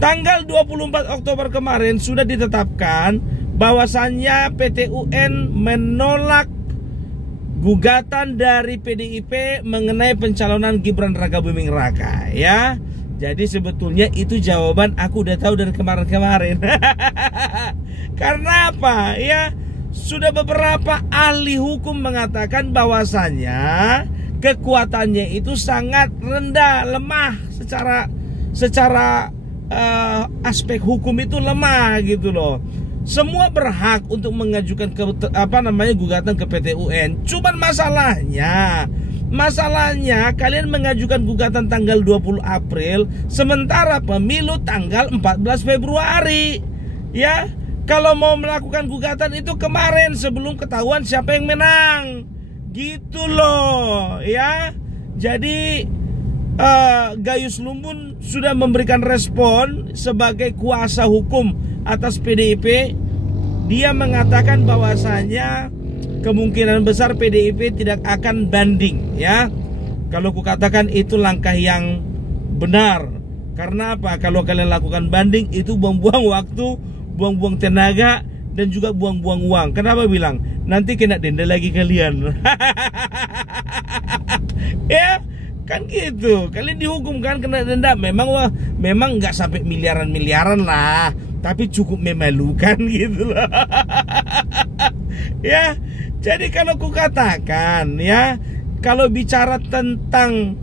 Tanggal 24 Oktober kemarin sudah ditetapkan bahwasannya PT UN menolak gugatan dari PDIP mengenai pencalonan Gibran Rakabuming Raka, ya. Jadi sebetulnya itu jawaban aku udah tahu dari kemarin-kemarin. Karena apa? Ya, sudah beberapa ahli hukum mengatakan bahwasannya kekuatannya itu sangat rendah, lemah secara aspek hukum itu lemah gitu loh. Semua berhak untuk mengajukan gugatan ke PT UN. Cuman masalahnya kalian mengajukan gugatan tanggal 20 April sementara pemilu tanggal 14 Februari. Ya, kalau mau melakukan gugatan itu kemarin sebelum ketahuan siapa yang menang. Gitu loh, ya. Jadi Gayus Lumbun sudah memberikan respon sebagai kuasa hukum atas PDIP. Dia mengatakan bahwasanya kemungkinan besar PDIP tidak akan banding, ya. Kalau kukatakan itu langkah yang benar. Karena apa? Kalau kalian lakukan banding itu buang-buang waktu, buang-buang tenaga, dan juga buang-buang uang. Kenapa bilang? Nanti kena denda lagi kalian. Ya, kan gitu. Kalian dihukum kan kena denda. Memang nggak sampai miliaran lah, tapi cukup memalukan gitu loh. Ya, jadi kalau kukatakan, ya, kalau bicara tentang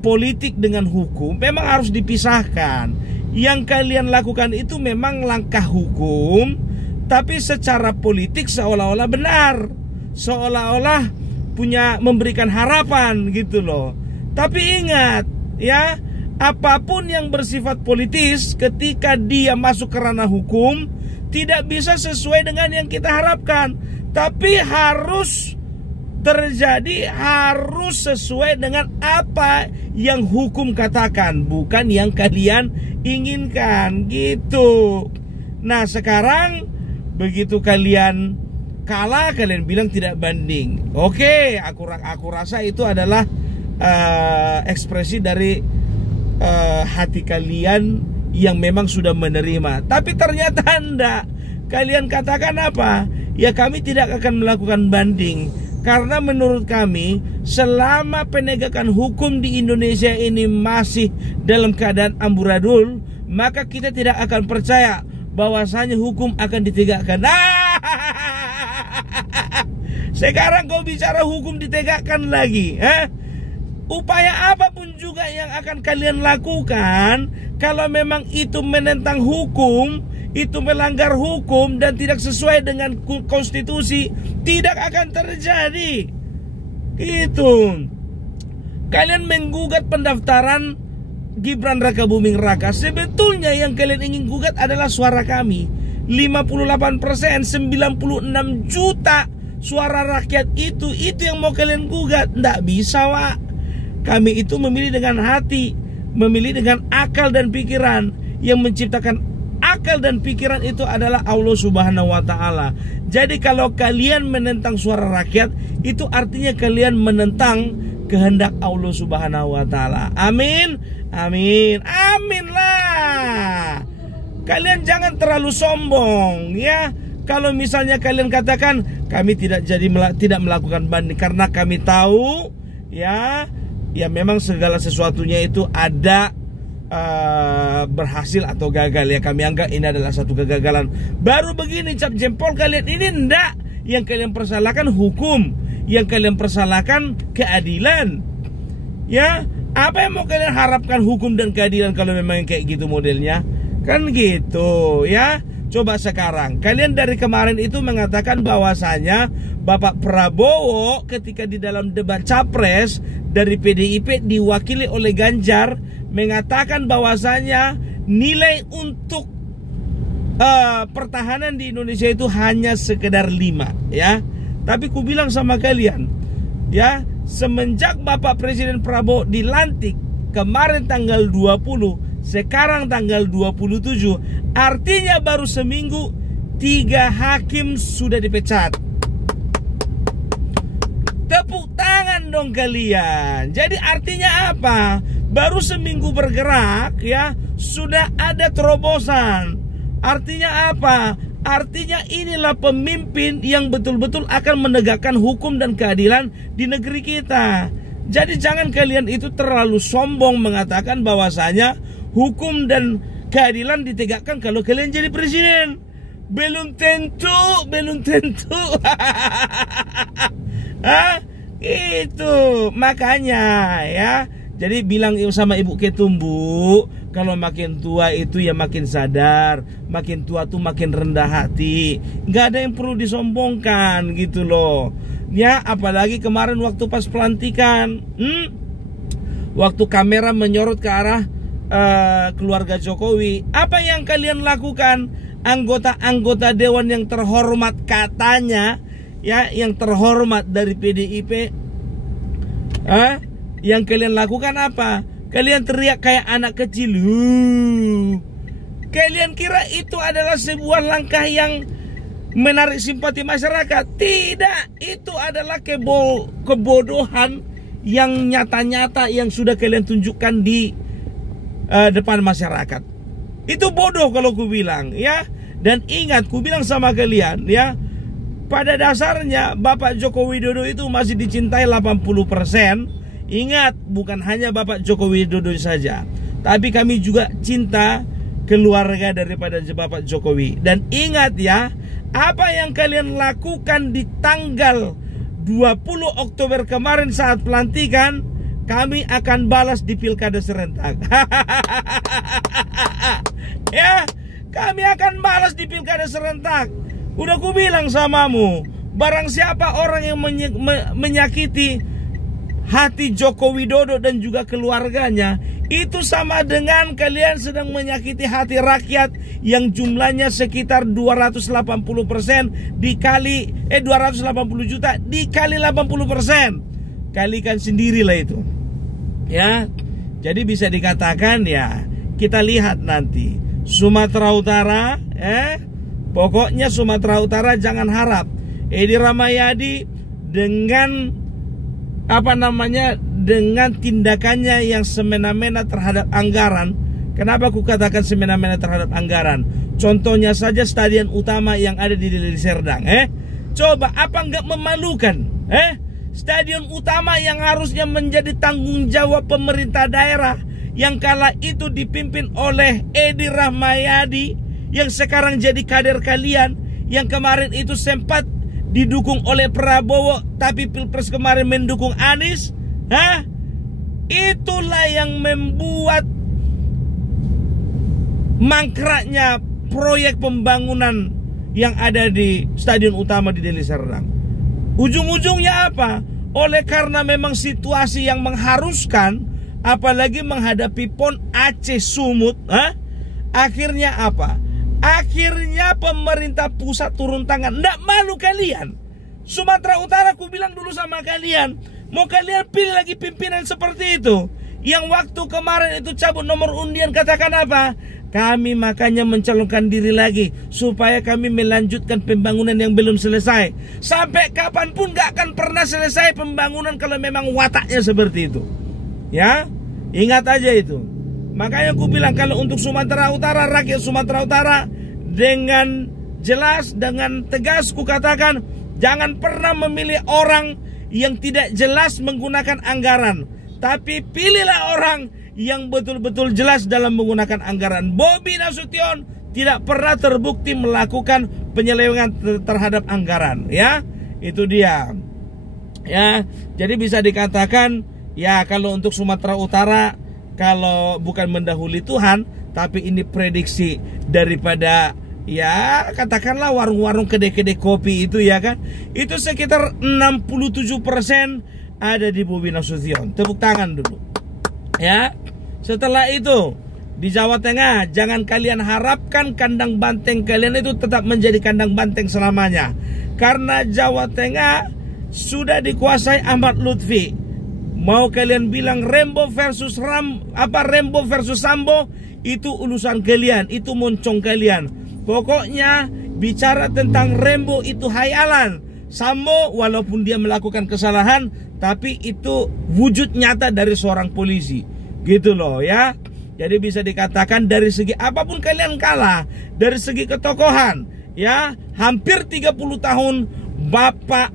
politik dengan hukum memang harus dipisahkan. Yang kalian lakukan itu memang langkah hukum, tapi secara politik seolah-olah benar, seolah-olah memberikan harapan gitu loh. Tapi ingat, ya, apapun yang bersifat politis ketika dia masuk ke ranah hukum tidak bisa sesuai dengan yang kita harapkan. Tapi harus sesuai dengan apa yang hukum katakan, bukan yang kalian inginkan gitu. Nah, sekarang begitu kalian kalah, kalian bilang tidak banding. Oke, aku rasa itu adalah ekspresi dari hati kalian yang memang sudah menerima. Tapi ternyata enggak. Kalian katakan apa? Ya, kami tidak akan melakukan banding. Karena menurut kami, selama penegakan hukum di Indonesia ini masih dalam keadaan amburadul, maka kita tidak akan percaya bahwasanya hukum akan ditegakkan. Sekarang kau bicara hukum ditegakkan lagi, upaya apapun juga yang akan kalian lakukan, kalau memang itu menentang hukum, itu melanggar hukum dan tidak sesuai dengan konstitusi, tidak akan terjadi. Itu kalian menggugat pendaftaran Gibran Rakabuming Raka. Sebetulnya yang kalian ingin gugat adalah suara kami. 58%, 96 juta suara rakyat itu yang mau kalian gugat. Nggak bisa, Wak. Kami itu memilih dengan hati, memilih dengan akal dan pikiran. Yang menciptakan akal dan pikiran itu adalah Allah Subhanahu wa Ta'ala. Jadi kalau kalian menentang suara rakyat, itu artinya kalian menentang kehendak Allah Subhanahu wa Ta'ala. Amin. Amin. Amin lah. Kalian jangan terlalu sombong, ya. Kalau misalnya kalian katakan kami tidak melakukan banding karena kami tahu, ya memang segala sesuatunya itu ada berhasil atau gagal, ya. Kami anggap ini adalah satu kegagalan. Baru begini cap jempol kalian, ini enggak. Yang kalian persalahkan hukum, yang kalian persalahkan keadilan, ya. Apa yang mau kalian harapkan hukum dan keadilan kalau memang kayak gitu modelnya? Kan gitu, ya. Coba sekarang, kalian dari kemarin itu mengatakan bahwasanya Bapak Prabowo ketika di dalam debat capres dari PDIP diwakili oleh Ganjar mengatakan bahwasanya nilai untuk pertahanan di Indonesia itu hanya sekedar 5, ya. Tapi ku bilang sama kalian, ya, semenjak Bapak Presiden Prabowo dilantik kemarin tanggal 20, sekarang tanggal 27, artinya baru seminggu 3 hakim sudah dipecat. Tepuk tangan dong kalian. Jadi artinya apa? Baru seminggu bergerak, ya, sudah ada terobosan. Artinya apa? Artinya inilah pemimpin yang betul-betul akan menegakkan hukum dan keadilan di negeri kita. Jadi jangan kalian itu terlalu sombong mengatakan bahwasanya hukum dan keadilan ditegakkan kalau kalian jadi presiden. Belum tentu, belum tentu. Itu makanya ya. Jadi bilang sama Ibu Ketumbu, kalau makin tua itu ya makin sadar, makin tua tuh makin rendah hati. Nggak ada yang perlu disombongkan gitu loh. Ya, apalagi kemarin waktu pas pelantikan, waktu kamera menyorot ke arah keluarga Jokowi, apa yang kalian lakukan? Anggota-anggota dewan yang terhormat katanya, ya, yang terhormat dari PDIP, yang kalian lakukan apa? Kalian teriak kayak anak kecil. Kalian kira itu adalah sebuah langkah yang menarik simpati masyarakat? Tidak, itu adalah kebodohan yang nyata-nyata yang sudah kalian tunjukkan di depan masyarakat. Itu bodoh kalau ku bilang, ya. Dan ingat, ku bilang sama kalian, ya, pada dasarnya Bapak Joko Widodo itu masih dicintai 80%. Ingat, bukan hanya Bapak Joko Widodo saja, tapi kami juga cinta keluarga daripada Bapak Jokowi. Dan ingat ya, apa yang kalian lakukan di tanggal 20 Oktober kemarin saat pelantikan, kami akan balas di pilkada serentak. Ya, kami akan balas di pilkada serentak. Udah ku bilang samamu, barang siapa orang yang menyakiti hati Joko Widodo dan juga keluarganya, itu sama dengan kalian sedang menyakiti hati rakyat yang jumlahnya sekitar 280% dikali 280 juta dikali 80%. Kalikan sendirilah itu. Ya. Jadi bisa dikatakan ya, kita lihat nanti Sumatera Utara, pokoknya Sumatera Utara jangan harap Edi Rahmayadi dengan dengan tindakannya yang semena-mena terhadap anggaran. Kenapa aku katakan semena-mena terhadap anggaran? Contohnya saja stadion utama yang ada di Deli Serdang. Coba, apa nggak memalukan? Stadion utama yang harusnya menjadi tanggung jawab pemerintah daerah, yang kala itu dipimpin oleh Edi Rahmayadi, yang sekarang jadi kader kalian, yang kemarin itu sempat didukung oleh Prabowo, tapi Pilpres kemarin mendukung Anies. Itulah yang membuat mangkraknya proyek pembangunan yang ada di stadion utama di Deli Serdang. Ujung-ujungnya apa? Oleh karena memang situasi yang mengharuskan, apalagi menghadapi PON Aceh Sumut, akhirnya apa? Akhirnya pemerintah pusat turun tangan. Nggak malu kalian? Sumatera Utara, aku bilang dulu sama kalian, mau kalian pilih lagi pimpinan seperti itu, yang waktu kemarin itu cabut nomor undian katakan apa? Kami makanya mencalonkan diri lagi supaya kami melanjutkan pembangunan yang belum selesai. Sampai kapanpun nggak akan pernah selesai pembangunan kalau memang wataknya seperti itu. Ya, ingat aja itu. Makanya aku bilang, kalau untuk Sumatera Utara, rakyat Sumatera Utara, dengan jelas, dengan tegas ku katakan, jangan pernah memilih orang yang tidak jelas menggunakan anggaran, tapi pilihlah orang yang betul-betul jelas dalam menggunakan anggaran. Bobi Nasution tidak pernah terbukti melakukan penyelewengan terhadap anggaran, ya. Itu dia. Ya, jadi bisa dikatakan ya, kalau untuk Sumatera Utara, kalau bukan mendahului Tuhan, tapi ini prediksi daripada, ya, katakanlah warung-warung kedai-kedai kopi itu, ya kan. Itu sekitar 67% ada di Bobi Nasution. Tepuk tangan dulu. Ya. Setelah itu di Jawa Tengah, jangan kalian harapkan kandang banteng kalian itu tetap menjadi kandang banteng selamanya. Karena Jawa Tengah sudah dikuasai Ahmad Lutfi. Mau kalian bilang Rembo versus Rembo versus Sambo, itu urusan kalian, itu moncong kalian. Pokoknya bicara tentang Rembo itu hayalan. Sambo walaupun dia melakukan kesalahan, tapi itu wujud nyata dari seorang polisi. Gitu loh, ya. Jadi bisa dikatakan dari segi apapun kalian kalah, dari segi ketokohan, ya, hampir 30 tahun Bapak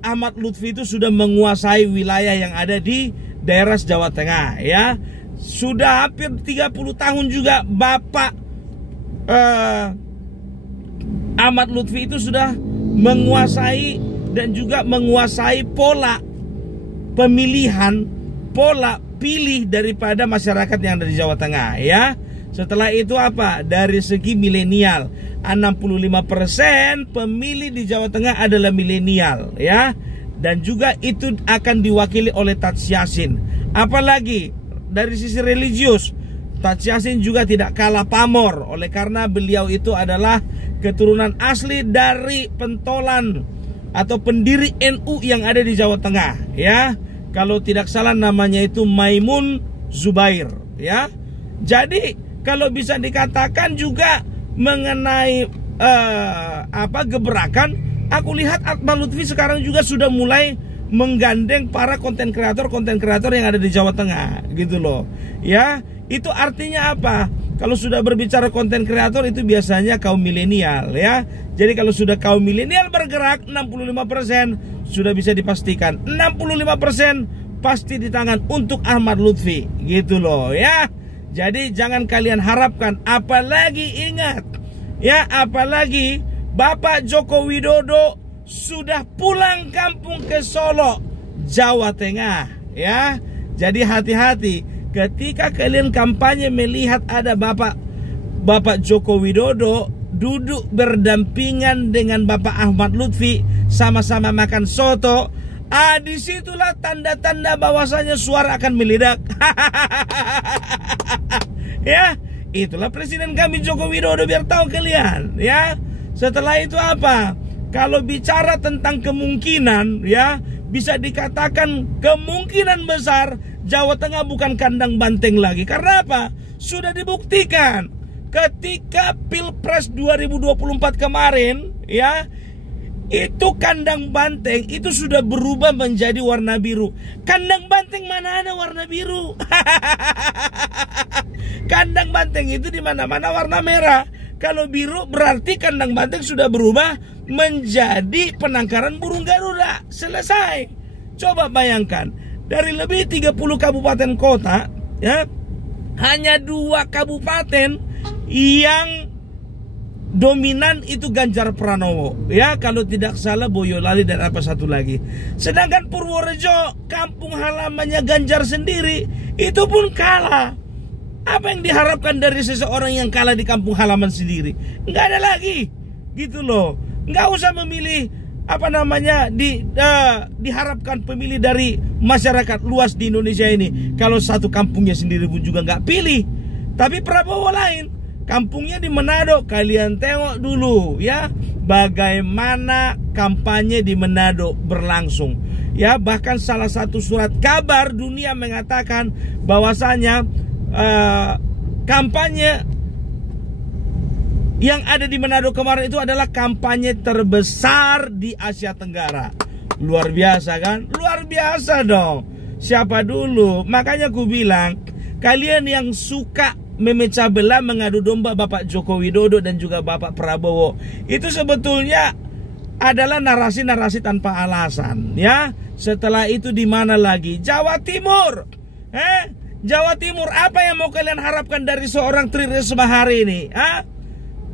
Ahmad Lutfi itu sudah menguasai wilayah yang ada di daerah Jawa Tengah, ya. Sudah hampir 30 tahun juga Bapak Ahmad Lutfi itu sudah menguasai dan juga menguasai pola pemilihan, pola pilih daripada masyarakat yang ada di Jawa Tengah, ya. Setelah itu apa? Dari segi milenial, 65% pemilih di Jawa Tengah adalah milenial, ya. Dan juga itu akan diwakili oleh Taj Yassin. Apalagi dari sisi religius, Taj Yassin juga tidak kalah pamor, oleh karena beliau itu adalah keturunan asli dari pentolan atau pendiri NU yang ada di Jawa Tengah, ya. Kalau tidak salah namanya itu Maimun Zubair, ya. Jadi kalau bisa dikatakan juga mengenai gebrakan, aku lihat Ahmad Lutfi sekarang juga sudah mulai menggandeng para konten kreator yang ada di Jawa Tengah, gitu loh, ya. Itu artinya apa? Kalau sudah berbicara konten kreator itu biasanya kaum milenial, ya. Jadi kalau sudah kaum milenial bergerak, 65% sudah bisa dipastikan 65% pasti di tangan untuk Ahmad Lutfi, gitu loh, ya. Jadi jangan kalian harapkan, apalagi ingat, ya, apalagi Bapak Joko Widodo sudah pulang kampung ke Solo, Jawa Tengah, ya. Jadi hati-hati ketika kalian kampanye melihat ada Bapak Joko Widodo duduk berdampingan dengan Bapak Ahmad Lutfi sama-sama makan soto. Disitulah tanda-tanda bahwasanya suara akan meledak. Ya, itulah presiden kami Joko Widodo, biar tahu kalian, ya. Setelah itu apa? Kalau bicara tentang kemungkinan, ya, bisa dikatakan kemungkinan besar Jawa Tengah bukan kandang banteng lagi. Karena apa? Sudah dibuktikan ketika Pilpres 2024 kemarin, ya, itu kandang banteng itu sudah berubah menjadi warna biru. Kandang banteng mana ada warna biru? Kandang banteng itu di mana-mana warna merah. Kalau biru berarti kandang banteng sudah berubah menjadi penangkaran burung Garuda. Selesai. Coba bayangkan, dari lebih 30 kabupaten kota, ya, hanya 2 kabupaten yang dominan itu Ganjar Pranowo, ya. Kalau tidak salah Boyolali dan apa satu lagi. Sedangkan Purworejo, kampung halamannya Ganjar sendiri, itu pun kalah. Apa yang diharapkan dari seseorang yang kalah di kampung halaman sendiri? Nggak ada lagi, gitu loh. Nggak usah memilih diharapkan pemilih dari masyarakat luas di Indonesia ini. Kalau satu kampungnya sendiri pun juga nggak pilih. Tapi Prabowo lain, kampungnya di Manado. Kalian tengok dulu, ya, bagaimana kampanye di Manado berlangsung, ya. Bahkan salah satu surat kabar dunia mengatakan bahwasanya kampanye yang ada di Manado kemarin itu adalah kampanye terbesar di Asia Tenggara. Luar biasa kan? Luar biasa dong. Siapa dulu? Makanya aku bilang, kalian yang suka memecah belah, mengadu domba Bapak Joko Widodo dan juga Bapak Prabowo, itu sebetulnya adalah narasi-narasi tanpa alasan, ya. Setelah itu di mana lagi? Jawa Timur. Jawa Timur, apa yang mau kalian harapkan dari seorang Tri Risma hari ini?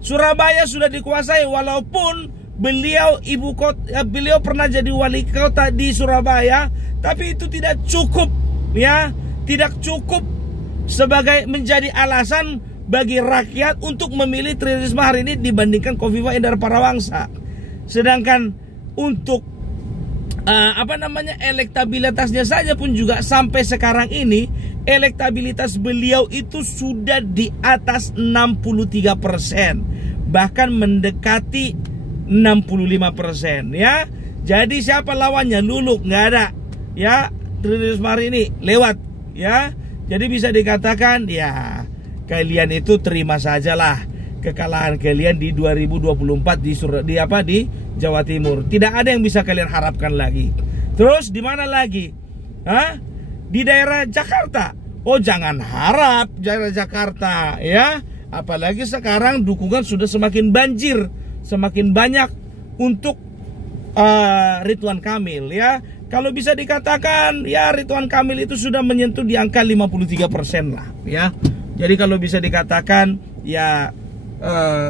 Surabaya sudah dikuasai, walaupun beliau beliau pernah jadi wali kota di Surabaya, tapi itu tidak cukup, ya, tidak cukup sebagai menjadi alasan bagi rakyat untuk memilih Tri Risma hari ini dibandingkan Kofifa Indar Parawangsa. Sedangkan untuk elektabilitasnya saja pun juga sampai sekarang ini, elektabilitas beliau itu sudah di atas 63%, bahkan mendekati 65%, ya. Jadi siapa lawannya? Luluk, nggak ada, ya. Tri Risma hari ini lewat, ya. Jadi bisa dikatakan, ya, kalian itu terima sajalah kekalahan kalian di 2024 di Jawa Timur. Tidak ada yang bisa kalian harapkan lagi. Terus di mana lagi? Di daerah Jakarta. Oh, jangan harap Jakarta ya. Apalagi sekarang dukungan sudah semakin banjir, semakin banyak untuk Ridwan Kamil ya. Kalau bisa dikatakan ya Ridwan Kamil itu sudah menyentuh di angka 53% lah ya. Jadi kalau bisa dikatakan ya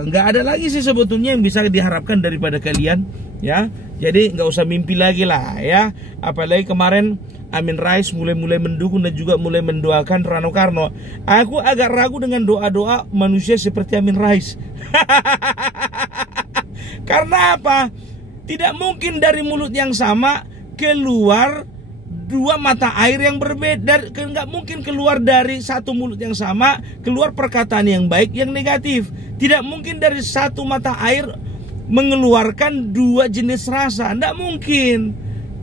nggak ada lagi sih sebetulnya yang bisa diharapkan daripada kalian ya. Jadi nggak usah mimpi lagi lah ya. Apalagi kemarin Amin Rais mulai mendukung dan juga mulai mendoakan Rano Karno. Aku agak ragu dengan doa-doa manusia seperti Amin Rais. Karena apa? Tidak mungkin dari mulut yang sama keluar dua mata air yang berbeda. Nggak mungkin keluar dari satu mulut yang sama keluar perkataan yang baik yang negatif. Tidak mungkin dari satu mata air mengeluarkan dua jenis rasa. Nggak mungkin.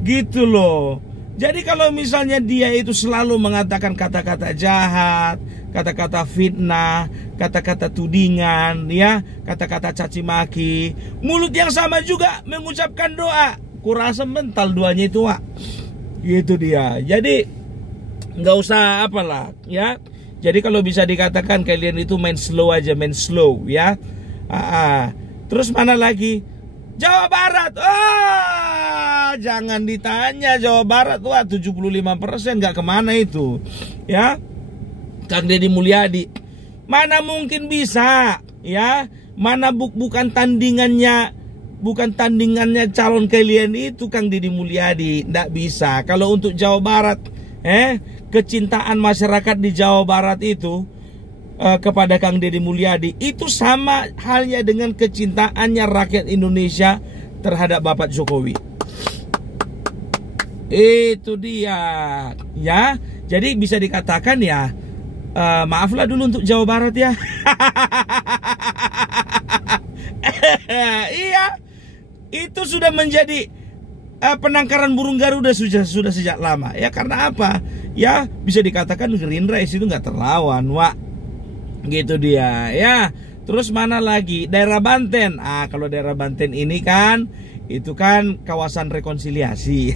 Gitu loh. Jadi kalau misalnya dia itu selalu mengatakan kata-kata jahat, kata-kata fitnah, kata-kata tudingan, ya, kata-kata caci maki, mulut yang sama juga mengucapkan doa, kurasa mental duanya itu, Wak. Gitu dia. Jadi nggak usah apalah, ya. Jadi kalau bisa dikatakan kalian itu main slow aja, main slow, ya. Terus mana lagi? Jawa Barat. Jangan ditanya Jawa Barat. Wah, 75% nggak kemana itu. Ya. Kang Deddy Mulyadi. Mana mungkin bisa, ya? Mana bukan tandingannya calon kalian itu Kang Deddy Mulyadi. Nggak bisa. Kalau untuk Jawa Barat, kecintaan masyarakat di Jawa Barat itu kepada Kang Deddy Mulyadi itu sama halnya dengan kecintaannya rakyat Indonesia terhadap Bapak Jokowi. Itu dia, ya. Jadi bisa dikatakan ya, maaflah dulu untuk Jawa Barat ya. Iya, itu sudah menjadi penangkaran burung Garuda sudah sejak lama ya. Karena apa? Ya bisa dikatakan Gerindra itu nggak terlawan, Wak. Gitu dia ya. Terus mana lagi? Daerah Banten. Kalau daerah Banten ini kan itu kan kawasan rekonsiliasi.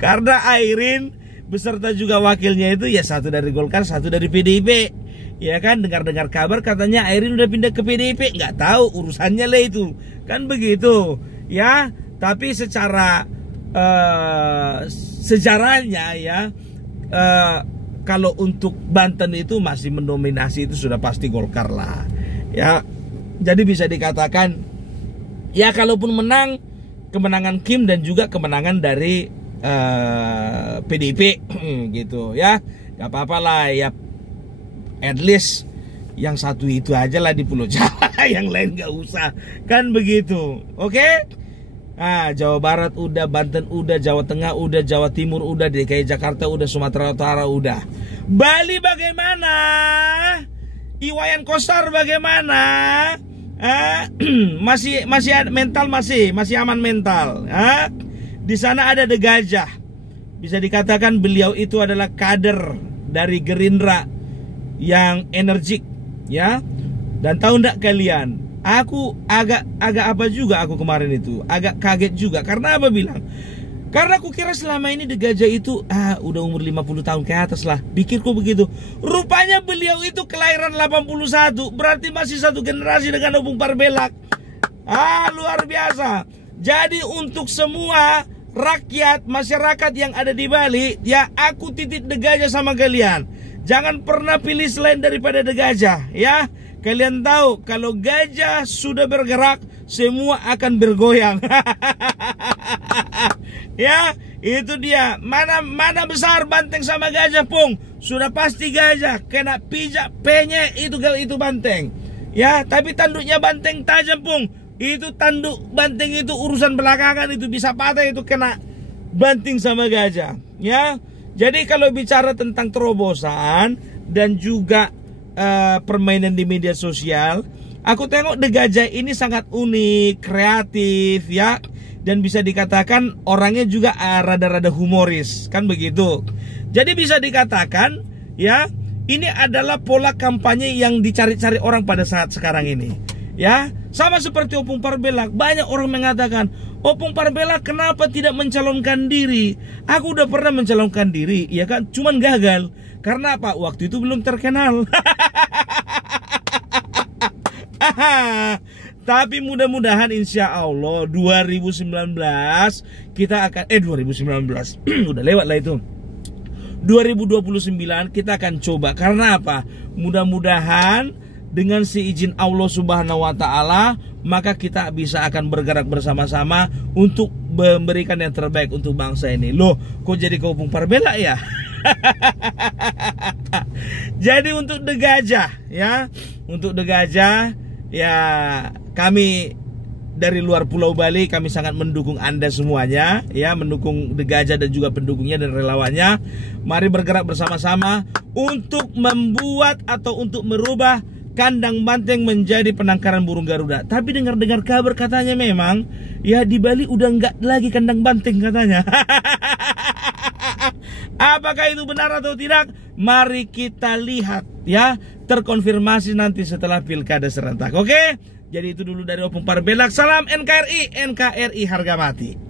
Karena Airin beserta juga wakilnya itu ya satu dari Golkar, satu dari PDIP. Ya kan, dengar-dengar kabar katanya Airin udah pindah ke PDIP. Nggak tahu urusannya lah itu. Kan begitu. Ya, tapi secara sejarahnya ya kalau untuk Banten itu masih mendominasi itu sudah pasti Golkar lah. Ya. Jadi bisa dikatakan ya kalaupun menang, kemenangan Kim dan juga kemenangan dari PDIP gitu ya. Gak apa-apa lah ya. At least yang satu itu aja lah di Pulau Jawa, yang lain gak usah. Kan begitu. Oke? Jawa Barat udah, Banten udah, Jawa Tengah udah, Jawa Timur udah, DKI Jakarta udah, Sumatera Utara udah. Bali bagaimana? Iwayan Koster bagaimana? Masih mental masih aman mental. Di sana ada The Gajah. Bisa dikatakan beliau itu adalah kader dari Gerindra yang energik, ya. Dan tahu enggak kalian? Aku agak apa juga aku kemarin itu, agak kaget juga. Karena apa bilang? Karena aku kira selama ini The Gajah itu udah umur 50 tahun ke atas lah. Pikirku begitu. Rupanya beliau itu kelahiran 81, berarti masih satu generasi dengan Opung Parbelak. Luar biasa. Jadi untuk semua rakyat, masyarakat yang ada di Bali, ya aku titip The Gajah sama kalian. Jangan pernah pilih selain daripada The Gajah, ya. Kalian tahu kalau gajah sudah bergerak, semua akan bergoyang. Ya, itu dia. Mana besar banteng sama gajah, Pung? Sudah pasti gajah. Kena pijak penyek itu banteng. Ya, tapi tanduknya banteng tajam, Pung. Itu tanduk banteng itu urusan belakangan, itu bisa patah, itu kena banting sama gajah. Ya, jadi kalau bicara tentang terobosan dan juga permainan di media sosial, aku tengok The Gajah ini sangat unik, kreatif, ya, dan bisa dikatakan orangnya juga rada-rada humoris, kan begitu. Jadi bisa dikatakan, ya, ini adalah pola kampanye yang dicari-cari orang pada saat sekarang ini. Ya, sama seperti Opung Parbelak, banyak orang mengatakan, Opung Parbelak kenapa tidak mencalonkan diri? Aku udah pernah mencalonkan diri, ya kan? Cuman gagal. Karena apa? Waktu itu belum terkenal. Tapi mudah-mudahan insya Allah 2019 kita akan 2019 udah lewat lah itu. 2029 kita akan coba. Karena apa? Mudah-mudahan dengan seizin Allah Subhanahu wa taala, maka kita bisa akan bergerak bersama-sama untuk memberikan yang terbaik untuk bangsa ini. Loh, kok jadi ke Opung Parbelak ya? Jadi untuk The Gajah ya, untuk The Gajah ya, kami dari luar Pulau Bali kami sangat mendukung Anda semuanya ya, mendukung The Gajah dan juga pendukungnya dan relawannya. Mari bergerak bersama-sama untuk membuat atau untuk merubah kandang banteng menjadi penangkaran burung Garuda. Tapi dengar-dengar kabar katanya memang ya di Bali udah nggak lagi kandang banteng katanya. Apakah itu benar atau tidak? Mari kita lihat ya, terkonfirmasi nanti setelah pilkada serentak. Oke? Jadi itu dulu dari Opung Parbelak. Salam NKRI, NKRI harga mati.